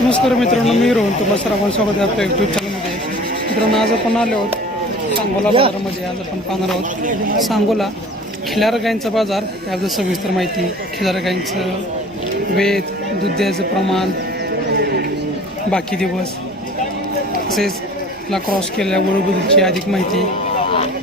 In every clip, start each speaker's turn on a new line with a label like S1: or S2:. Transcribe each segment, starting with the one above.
S1: नमस्कार मित्रांनो मी रोहन. तुम्हाला सर्वांना स्वागत आहे आपल्या युट्यूब चॅनलमध्ये मित्रांनो आज आपण आलो आहोत सांगोला बाजारामध्ये. आज आपण पाहणार आहोत सांगोला खिलार गायींचा बाजार. याबद्दल सविस्तर माहिती खिलार गायींचं वेद दूध प्रमाण बाकी दिवस तसेच ला क्रॉस केलेल्या वळूबद्दलची अधिक माहिती.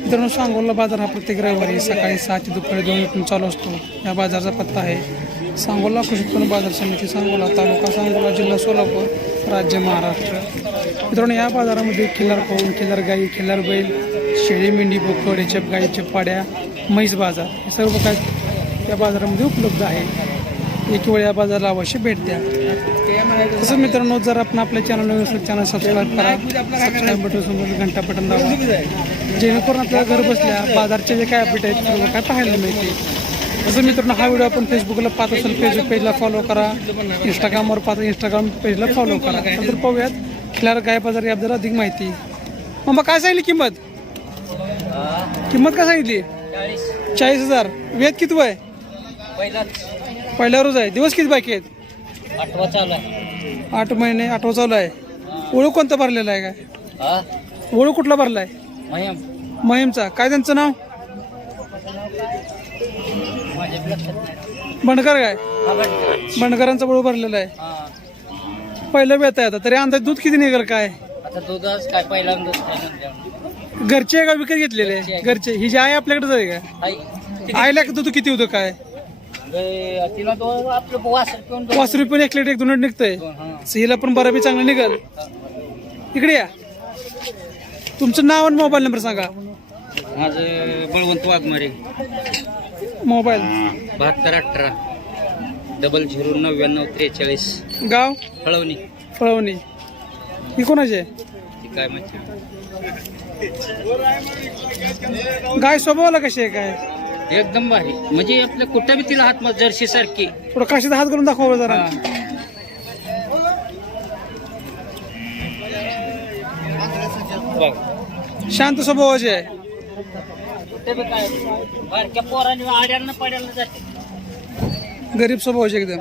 S1: मित्रांनो सांगोला बाजार हा प्रत्येक रविवारी सकाळी सहा ते दुपारी दोन वाजून चालू असतो. या बाजाराचा पत्ता आहे सांगोला कृषी उत्पन्न बाजार समिती सांगोला तालुका सांगोला जिल्हा सोलापूर राज्य महाराष्ट्र. मित्रांनो या बाजारामध्ये खिल्लार पाहून खिल्लार गाई खिल्लार बैल शेळी मेंढी बोकड हेचप गाई पाड्या म्हैस बाजार हे सर्व काय या बाजारामध्ये उपलब्ध आहे. एक वेळ या बाजाराला अवश्य भेट द्या. तसं मित्रांनो जर आपण आपल्या चॅनल असेल चॅनल सबस्क्राईब करा. सबस्क्राईब बटन समोर घंटा बटन दाबा. जेणेकरून आपल्याला घर बसल्या बाजारचे जे काय अपडेट आहेत सर्व काय पाहायला मिळते तसं मित्रांनो हा व्हिडिओ आपण फेसबुकला पाहत असेल फेसबुक पेजला फॉलो करा. इंस्टाग्रामवर पाहता इंस्टाग्राम पेजला फॉलो करा. नंतर पाहूयात खिलार गाय बाजार याबद्दल अधिक माहिती. मग काय सांगितली किंमत? किंमत काय सांगितली? चाळीस हजार. वेद किती वय? पहिल्या रोज आहे. दिवस किती बाकी आहेत?
S2: आठवा चालू आहे
S1: आठ महिने आठवा चालू आहे. ओळू कोणता भरलेला आहे काय?
S2: हा
S1: ओळू कुठला भरला आहे महिमचा काय त्यांचं नाव. बंडकर काय?
S2: हा, बरं.
S1: बंडकरांचा ओळू भरलेला आहे.
S2: हा.
S1: पहिलं वेत आहे आता. तरी अंदाज दूध किती निघेल काय?
S2: आता दुधाच काय पहिल्यांदाच काय म्हणलं.
S1: घरचे आहे का विकत घेतलेले? घरचे ही जी आहे आपल्याकडेच आहे का. आईला दूध किती होतं काय?
S2: तिला दोन आपलं वासर पिऊन दोन-
S1: पाच रुपये एक लिटर एक दोन निघतंय.
S2: दोन, हा.
S1: हिला पण बऱ्यापैकी चांगलं निघल. इकडे या. तुमचं नाव आणि मोबाईल नंबर सांगा.
S2: माझं बळवंत वाघमारे.
S1: मोबाईल.
S2: बहात्तर अठरा. डबल झिरो नव्याण्णव त्रेचाळीस.
S1: गाव?
S2: हळवणी
S1: फळवणी. ही कोणाची
S2: ती काय माहिती?
S1: गाय स्वभावाला कशी आहे काय
S2: एकदम भारी. म्हणजे आपल्या कुठं बी तिला हात जर्सी सारखी.
S1: थोडं काशीचा हात करून दाखवा बरं जरा. शांत स्वभावाची आहे.
S2: कुठे बी काय? बारक्या पोराने आड्यानं पड्याला जाते.
S1: गरीब स्वभावाची एकदम.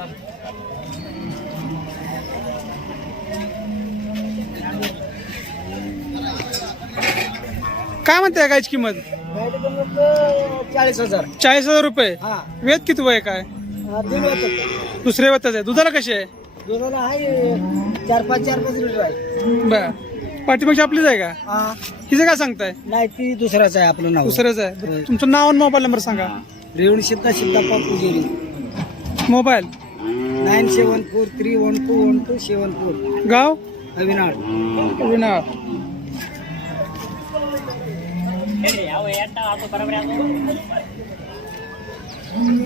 S1: काय म्हणते गायची किंमत?
S2: चाळीस हजार.
S1: चाळीस हजार रुपये.
S2: हा.
S1: वेद किती वय काय? दुसऱ्या वेताच. आहे दुधाला कशी आहे?
S2: दुधाला आहे चार पाच चार पाच लिटर आहे.
S1: बर. पाठीमागची आपलीच आहे का?
S2: हा.
S1: हिचं काय सांगताय?
S2: नाही ती दुसराच आहे आपलं नाव.
S1: दुसऱ्याच आहे. बरं, तुमचं नाव आणि मोबाईल नंबर सांगा.
S2: Revan Siddha Siddhappa Pujeri.
S1: Mobile.
S2: Nine seven four three one two one two seven four.
S1: गाव?
S2: अविनाड.
S1: विना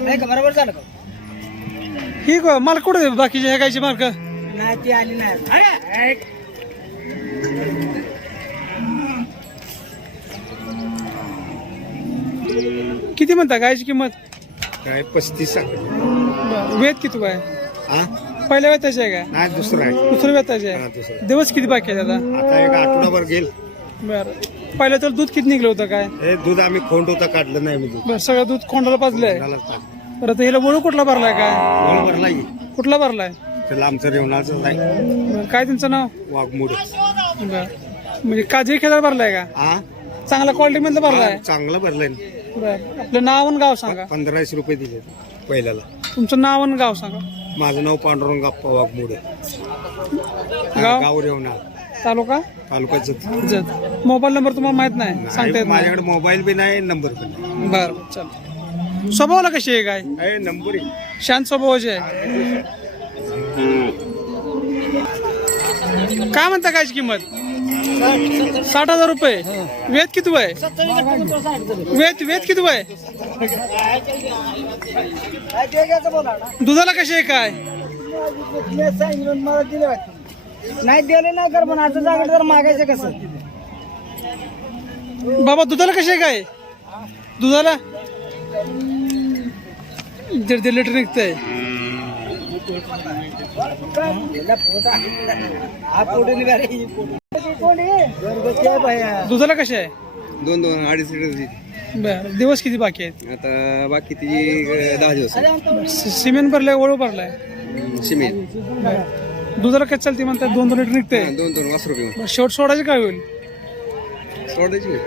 S2: नाही का बरोबर झालं का?
S1: ही ग- मला कुठे बाकीचे हे गायची मार्क
S2: नाही ती आली नाही.
S1: किती म्हणता? गायची किंमत?
S3: काय पस्तीस
S1: वेद किती वय
S3: हा
S1: पहिल्या वेताची आहे का?
S3: नाही दुसरं आहे.
S1: दुसऱ्या वेताची
S3: हा,
S1: आहे.
S3: दुसरं
S1: दिवस किती बाकी आहे आता
S3: आता एक आठवडाभर गेल.
S1: बरं. पहिलं तर दूध किती निघलं होतं काय?
S3: हे दूध आम्ही खोंड होता काढलं नाही मी दूध.
S1: बरं सगळं दूध कोंडाला पाजलंय
S3: टाकलं.
S1: बरं तर हिला वळू कुठला भरलाय काय?
S3: कोण भरला की
S1: कुठला भरलाय?
S3: त्याला आमचं रेवणाचं नाही.
S1: बरं, काय तुमचं नाव?
S3: वाघमूड.
S1: बरं. म्हणजे काजळी खेळायला भरलाय का?
S3: हा
S1: चांगला क्वालिटी मधलं भरलाय.
S3: चांगलं भरलंय.
S1: बरं. आपलं नाव आणि गाव सांगा.
S3: पंधराशे रुपये दिले पहिल्याला.
S1: तुमचं नाव आणि गाव सांगा.
S3: माझं नाव पांडुरंग गप्पा वाघमूड.
S1: गाव?
S3: गाव रेवणार.
S1: तालुका?
S3: तालुक्याचं
S1: जत. मोबाईल नंबर तुम्हाला माहीत नाही? सांगता येत नाही.
S3: माझ्याकडे मोबाईल बी नाही नंबर पण नाही.
S1: बरं चल. स्वभावाला कशी आहे काय
S3: आहे नंबर आहे.
S1: शांत स्वभावाची आहे. काय म्हणता कायची किंमत? साठ हजार रुपये वेद किती वय वेद वेद किती वय दुधाला कशी आहे काय
S2: नाही दिले नाही कर पण आता सांगितलं तर मागायचं कसं
S1: बाबा दुधाला कशी आहे काय दुधाला दीड दीड लिटर निघतंय
S2: हा फोटो निघाले
S1: दुधाला कशी आहे?
S3: दोन दोन अडीच लिटर
S1: बर दिवस किती बाकी आहेत?
S3: आता बाकी तिची दहा दिवस
S1: सि- सिमेंट भरलाय ओळू भरलाय?
S3: सिमेंट.
S1: दुधाला काय चालते म्हणतात दोन दोन लिटर निघते
S3: दोन दोन वासरू घेऊन
S1: बरं, शेवट सोडायचे काय होईल?
S3: सोडायची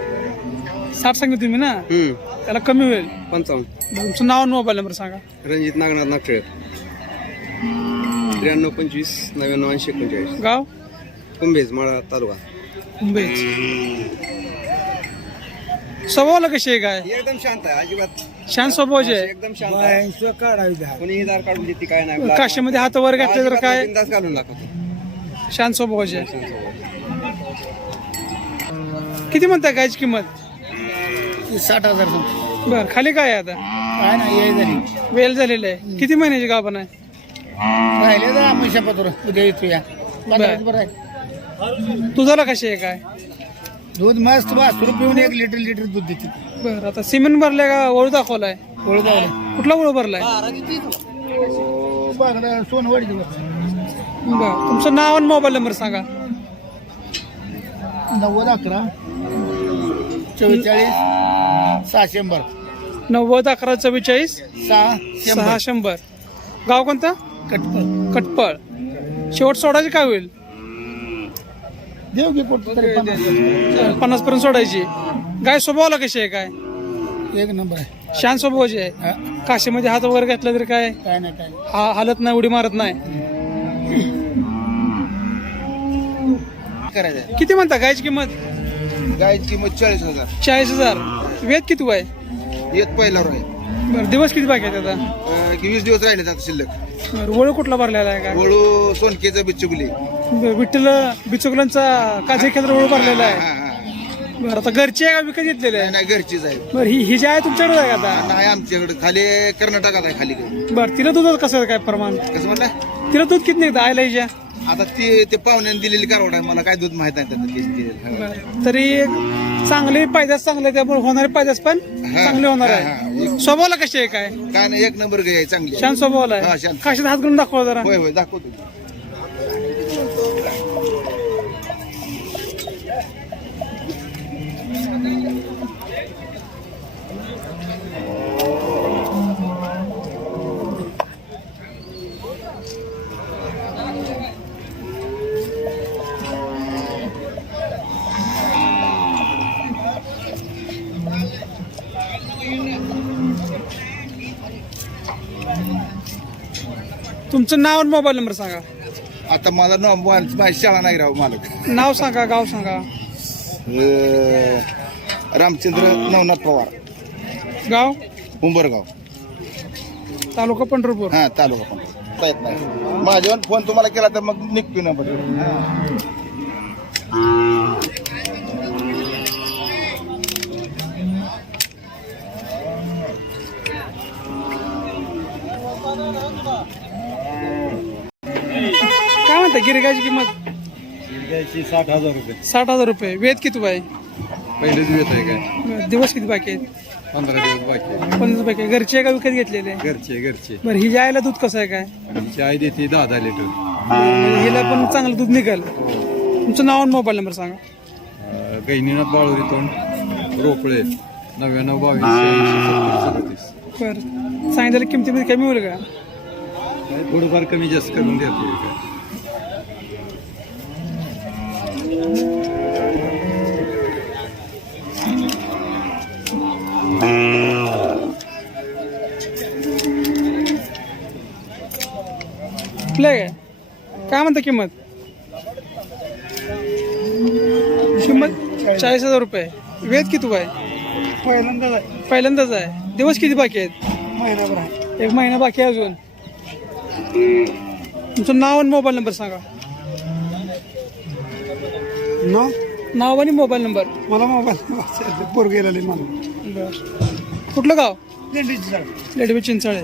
S1: साठ सांगितलं तुम्ही ना?
S3: हम्म.
S1: त्याला कमी होईल.
S3: पंचावन्न.
S1: बरं, तुमचं नाव आणि मोबाईल नंबर सांगा.
S3: रणजित नागनाथ नागठळे त्र्याण्णव पंचवीस नव्याण्णव ऐंशी एकोणचाळीस.
S1: गाव?
S3: कुंभेज माळा तालुका.
S1: मुंबई स्वभावाला कशी आहे काय
S3: एकदम शांत आहे अजिबात.
S1: शांत स्वभावाचे आहे.
S3: एकदम शांत आहे. दार. काढून देते काय नाही.
S1: काशीमध्ये हात वर घातले तर काय?
S3: घालून दाखवतो.
S1: शांत स्वभावाचे आहे. किती म्हणताय गायची किंमत?
S4: साठ हजार
S1: बर खाली काय आहे आता?
S4: काय नाही झाली.
S1: वेल झालेलं आहे. किती महिन्याची गाभण आहे?
S4: राहिले जा पत्र उद्या येतो या
S1: बर. दुधाला कशी आहे काय?
S4: दूध मस्त वासरू पिऊन एक लिटर लिटर दूध देते.
S1: बर आता सिमेंट भरलाय का? ओळू दाखवलाय.
S4: ओळखावलं
S1: कुठला ओळू भरलाय?
S4: बागडा सोनवाडी
S1: बर तुमचं नाव आणि मोबाईल नंबर सांगा.
S4: नव्वद अकरा चव्वेचाळीस सहा शंभर.
S1: नव्वद अकरा चव्वेचाळीस
S4: सहा
S1: सहा
S4: शंभर.
S1: गाव कोणतं?
S4: कटपल
S1: कटपळ. शेवट सोडायची काय होईल?
S4: देऊ की तरी पन्नास.
S1: पन्नास पर्यंत सोडायची. गाय स्वभावाला कशी आहे काय?
S4: एक नंबर आहे.
S1: शांत स्वभावाची आहे.
S4: हा,
S1: काशीमध्ये हात वगैरे घातला तरी काय?
S4: काय नाही काय नाही.
S1: हा हालत नाही उडी मारत नाही.
S4: करायचं.
S1: किती म्हणता गायची किंमत?
S3: गायची किंमत चाळीस हजार.
S1: चाळीस हजार. वेद किती आहे
S3: येत पहिला आहे
S1: बरं दिवस किती बाकी आहेत आता?
S3: अं, की वीस दिवस राहिले आता शिल्लक.
S1: बरं वळू कुठला भरलेला आहे काय
S3: वळू सोनकेचं बिच्चुगली.
S1: विठ्ठल बिचुकलांचा काजे केंद्र वळू भरलेला आहे. बरं आता घरची आहे का विकत घेतलेली आहे?
S3: नाही घरचीच आहे.
S1: बरं ही ही जी आहे तुमच्याकडे आहे का आता
S3: नाही आमच्याकडे. खाली कर्नाटकात आहे खाली.
S1: बरं तिला दूध कसं आहे? काय प्रमाण?
S3: कसं म्हणलं
S1: तिला दूध किती निघतं? आयला हिच्या?
S3: आता ते ते पाहुण्याने दिलेली कारवड आहे. मला काय दूध माहीत नाही त्याचं किती दिलेलं.
S1: तरी चांगले पायदास चांगले त्यामुळे होणारे पायदास पण चांगले होणार
S3: हा,
S1: आहे. स्वभावाला कशी आहे काय?
S3: काय नाही एक नंबर गाय आहे चांगली.
S1: शांत स्वभावाला
S3: हा,
S1: आहे
S3: शांत.
S1: काशीत हात घालून दाखवा जरा.
S3: होय होय दाखवतो.
S1: तुमचं नाव आणि मोबाईल नंबर सांगा.
S3: आता माझा नाव माझी शाळा नाही राहू मालक.
S1: नाव सांगा गाव सांगा.
S3: अं, रामचंद्र नवनाथ पवार.
S1: गाव?
S3: उंबरगाव.
S1: तालुका पंढरपूर.
S3: हा तालुका पण प्रयत्न आहे माझ्यावर फोन तुम्हाला केला तर मग निघतो ना बरं
S1: म्हणता गिरगाची किंमत?
S3: साठ हजार रुपये.
S1: साठ हजार रुपये. वेद किती आहे
S3: पहिलेच येत आहे काय?
S1: दिवस किती बाकी आहेत?
S3: पंधरा दिवस बाकी आहे.
S1: पन्नास बाकी आहे. घरचे आहे का विकत घेतलेले?
S3: घरचे घरचे.
S1: बरं ही जायला दूध कसं आहे काय?
S3: आमची आई देते दहा दहा लिटर.
S1: म्हणजे हिला पण चांगलं दूध निघाल. तुमचं नाव आणि मोबाईल नंबर सांगा.
S3: गैनीनाथ बाळुरी तोंड रोकळे नव्याण्णव बावीस शहाऐंशी सत्तर सदतीस.
S1: बरं. सांगितलेल्या किमतीमध्ये कमी होईल का?
S3: थोडंफार कमी जास्त करून देते.
S1: म्हणता किंमत? किंमत चाळीस हजार रुपये. वेद किती आहे
S4: पहिल्यांदाच आहे.
S1: पहिल्यांदाच आहे. दिवस किती बाकी आहेत?
S4: महिनाभर आहे.
S1: एक महिना बाकी आहे अजून. तुमचं नाव आणि मोबाईल नंबर सांगा.
S4: नाव?
S1: नाव आणि मोबाईल नंबर.
S4: मला मोबाईल पोर मला.
S1: बर. कुठलं गाव?
S4: लेंडीची झाड.
S1: चिंचाळे.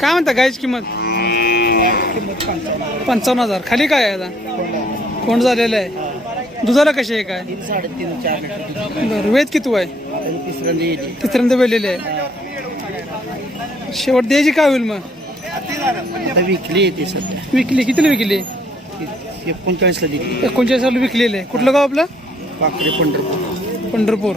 S1: काय म्हणता गायची किंमत? पंचावन्न हजार. खाली काय आहे आता? कोण झालेलं आहे. दुधाला कशी आहे काय? बरं वेद किती आहे
S4: तिसऱ्यांदा
S1: वेलेले आहे. शेवट द्यायची काय होईल मग?
S4: विकली येते सध्या.
S1: विकली. कितीला विकली?
S4: एकोणचाळीसला दिली.
S1: एकोणचाळीस साली विकलेली आहे. कुठलं गाव आपलं?
S4: पाखरे पंढरपूर.
S1: पंढरपूर.